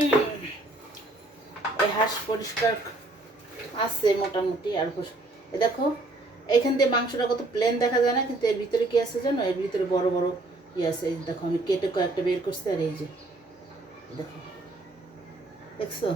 এই হাঁস পরিষ্কার আছে মোটামুটি। আর দেখো এইখান দিয়ে মাংসটা কত প্লেন দেখা যায় না, কিন্তু এর ভিতরে কি আছে জানো? এর ভিতরে বড় বড় ইয়ে আছে। এই দেখো আমি কেটে কয়েকটা বের করছি। আর এই যে দেখো, দেখছো?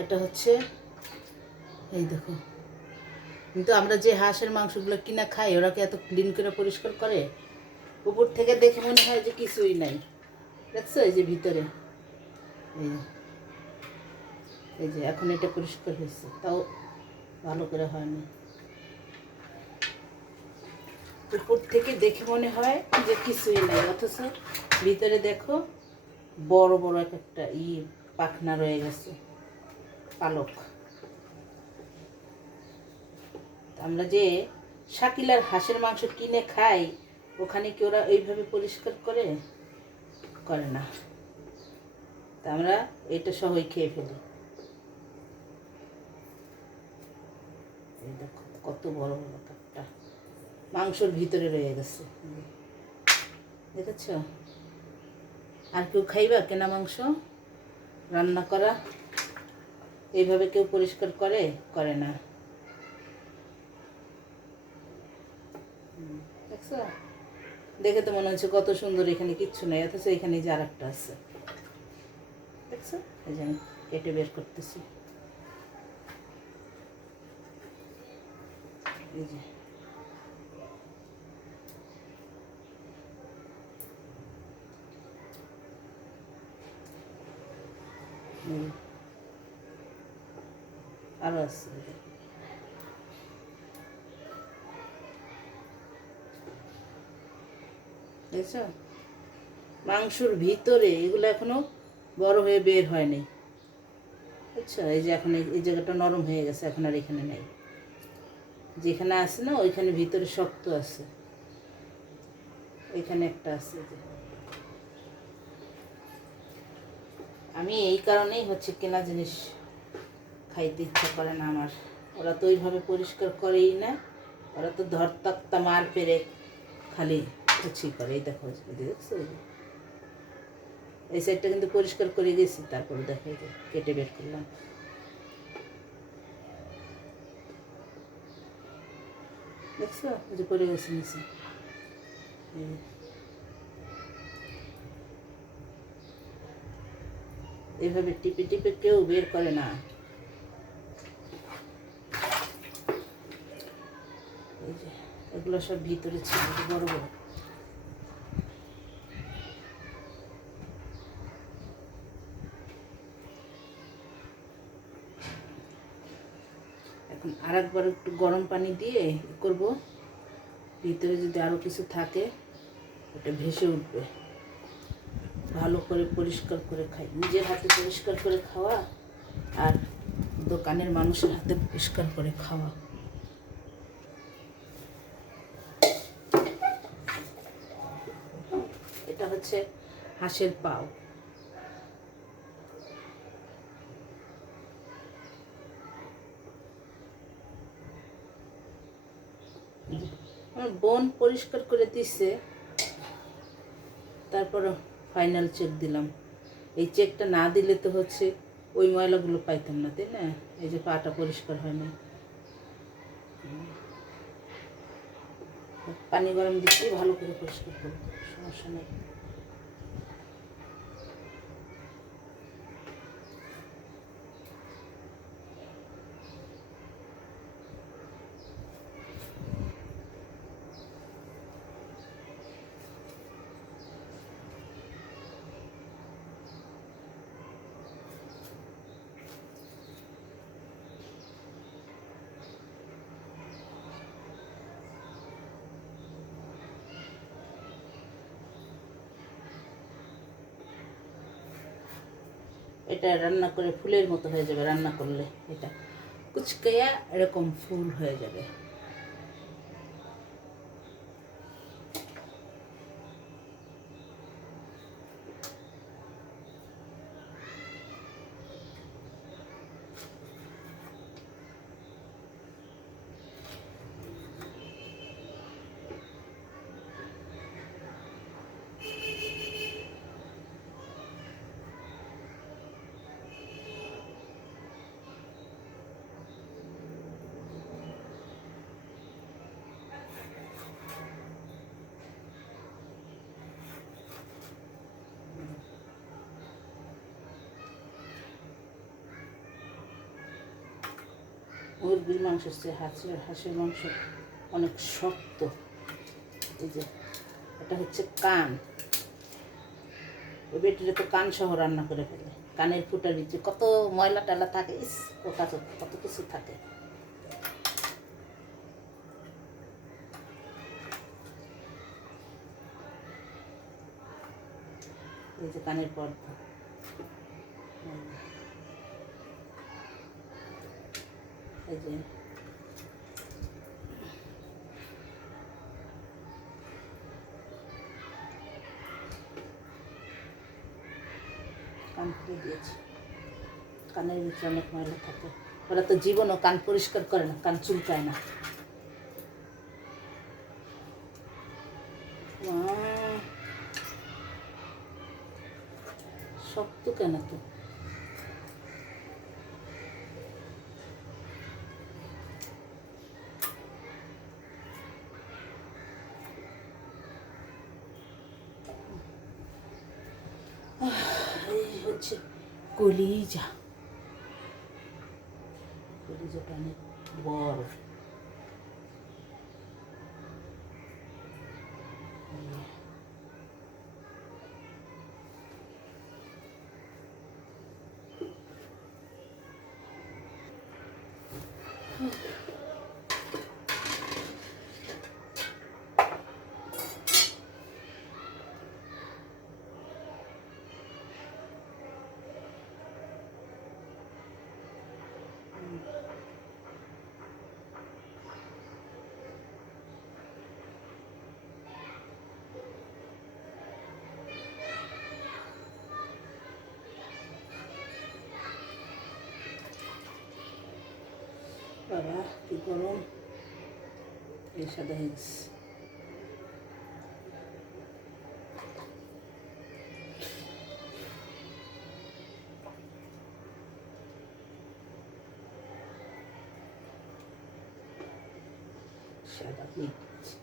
এটা হচ্ছে, এই দেখো। কিন্তু আমরা যে হাঁসের মাংসগুলো কিনা খাই, ওরা কি এত ক্লিন করে পরিষ্কার করে? উপর থেকে দেখে মনে হয় যে কিছুই নাই। দেখছো এই যে ভিতরে, এই এই যে এখন এটা পরিষ্কার হয়েছে, তাও ভালো করে হয়নি। উপর থেকে দেখে মনে হয় যে কিছুই নাই, অথচ ভিতরে দেখো বড় বড় একটা পাখনা রয়ে গেছে, পালক। আমরা যে শাকিলার হাঁসের মাংস কিনে খাই, ওখানে কি ওরা এইভাবে পরিষ্কার করে? করে না। তা আমরা এটা সহই খেয়ে ফেলি। এই দেখো কত বড় বড় একটা মাংসর ভিতরে রয়ে গেছে, দেখেছ? আর কেউ খাইবা কেনা মাংস রান্না করা? এইভাবে কেউ পরিষ্কার করে? করে না। দেখছো? দেখে তো মনে হচ্ছে কত সুন্দর, এখানে কিচ্ছু নেই, অথচ এখানে যে আর একটা আছে। দেখছো? এই যে আমি কেটে বের করতেছি। এই যে আরো আছে। দেখছো? মাংসর ভিতরে এগুলো এখনো বড় হয়ে বের হয়নি। বুঝছো? এই যে এখন এই জায়গাটা নরম হয়ে গেছে, এখন আর এখানে নেই। যেখানে আছে না, ওইখানে ভিতরে শক্ত আছে। এখানে একটা আছে। যে আমি এই কারণেই হচ্ছে কেনা জিনিস খাইতে ইচ্ছা করে না আমার। ওরা তো ওইভাবে পরিষ্কার করেই না। ওরা তো ধরতাক্তা মার পেরে খালি কুচি করে। এই দেখো, দেখছো? এই সাইডটা কিন্তু পরিষ্কার করে গেছি, তারপরে দেখো এই যে কেটে বের করলাম। দেখছো? যে পড়ে গেছে নিচে। এইভাবে টিপে টিপে কেউ বের করে না। এই যে এগুলো সব ভিতরে ছিল বড় বড়। এখন আর একবার একটু গরম পানি দিয়ে করব, ভিতরে যদি আরও কিছু থাকে ওটা ভেসে উঠবে। ভালো করে পরিষ্কার করে খাই, নিজের হাতে পরিষ্কার করে খাওয়া আর দোকানের মানুষের হাতে পরিষ্কার করে খাওয়া। এটা হচ্ছে হাঁসের পাও। আমার বোন পরিষ্কার করে দিচ্ছে, তারপর ফাইনাল চেক দিলাম। এই চেকটা না দিলে তো হচ্ছে ওই ময়লাগুলো পাইতাম না, তাই না? এই যে পাটা পরিষ্কার হয় না। পানি গরম দিচ্ছি, ভালো করে পরিষ্কার করবো, সমস্যা নেই। এটা রান্না করে ফুলের মতো হয়ে যাবে, রান্না করলে এটা কুচকাইয়া এরকম ফুল হয়ে যাবে। মুরগির মাংস হচ্ছে হাঁসের মাংস অনেক শক্ত। এই যে এটা হচ্ছে কান, ওই বেটিটা তো কান সহ রান্না করে ফেলে। কানের ফুটার ভিতরে কত ময়লা টালা থাকে, কত কিছু থাকে। এই যে কানের পর্দা, এই যে কান খুলে দিয়েছি। কানের ভিতরে অনেক ময়লা থাকে, ওরা তো জীবনও কান পরিষ্কার করে না, কান চুলকায় না। শক্ত কেন তো? এই হচ্ছে কলিজা, কলিজাটা অনেক বড়। বাবা কি গরম, এই সাদা হয়ে গেছে। সাদা হয়ে গেছে।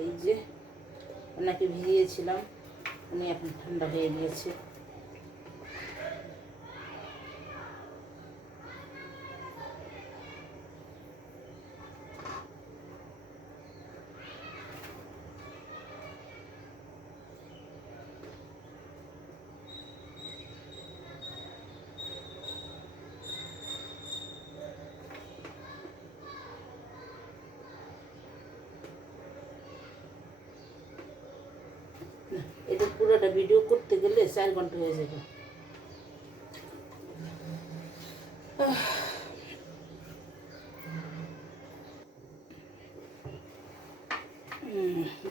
এই যে ওনাকে ভিজিয়েছিলাম, উনি এখন ঠান্ডা হয়ে গিয়েছে। এটা পুরোটা ভিডিও করতে গেলে 4 ঘন্টা হয়ে যাবে।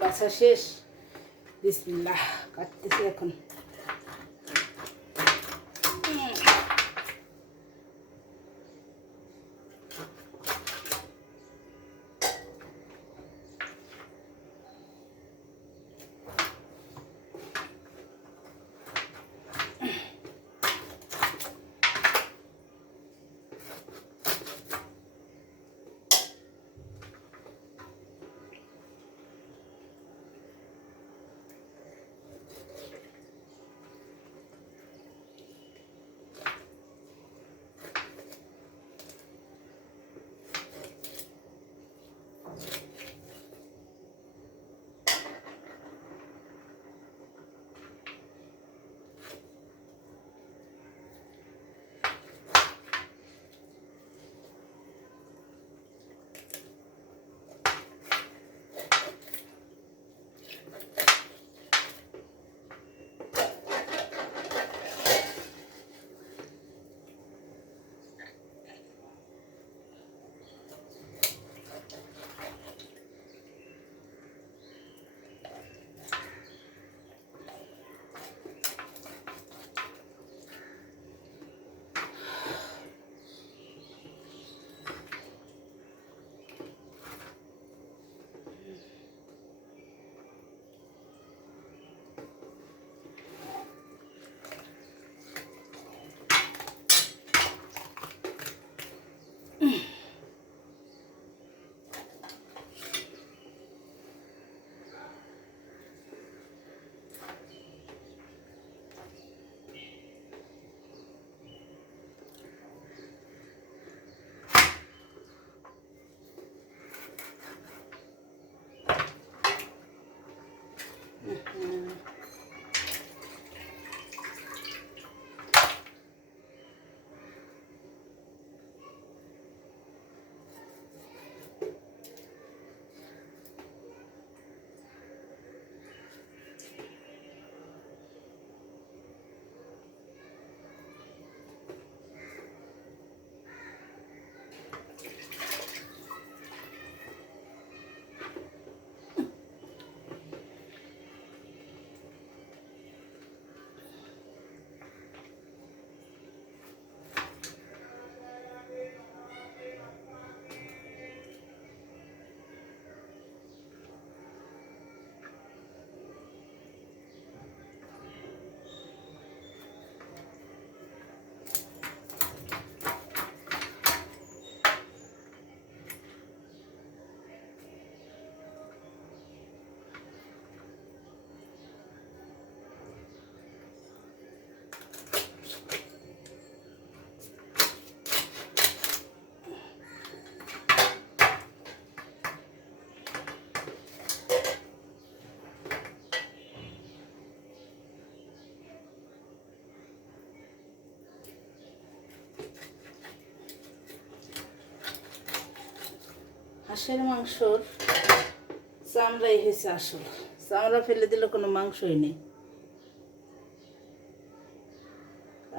বাছা শেষ, বিসমিল্লাহ কাটতেছি এখন। হাঁসের মাংসর চামড়াই হয়েছে আসল, চামড়া ফেলে দিলে কোনো মাংসই নেই।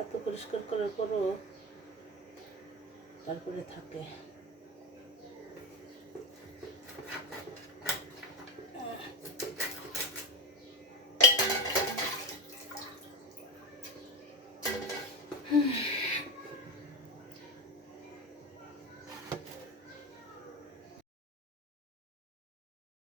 এত পরিষ্কার করার পরও তারপরে থাকে।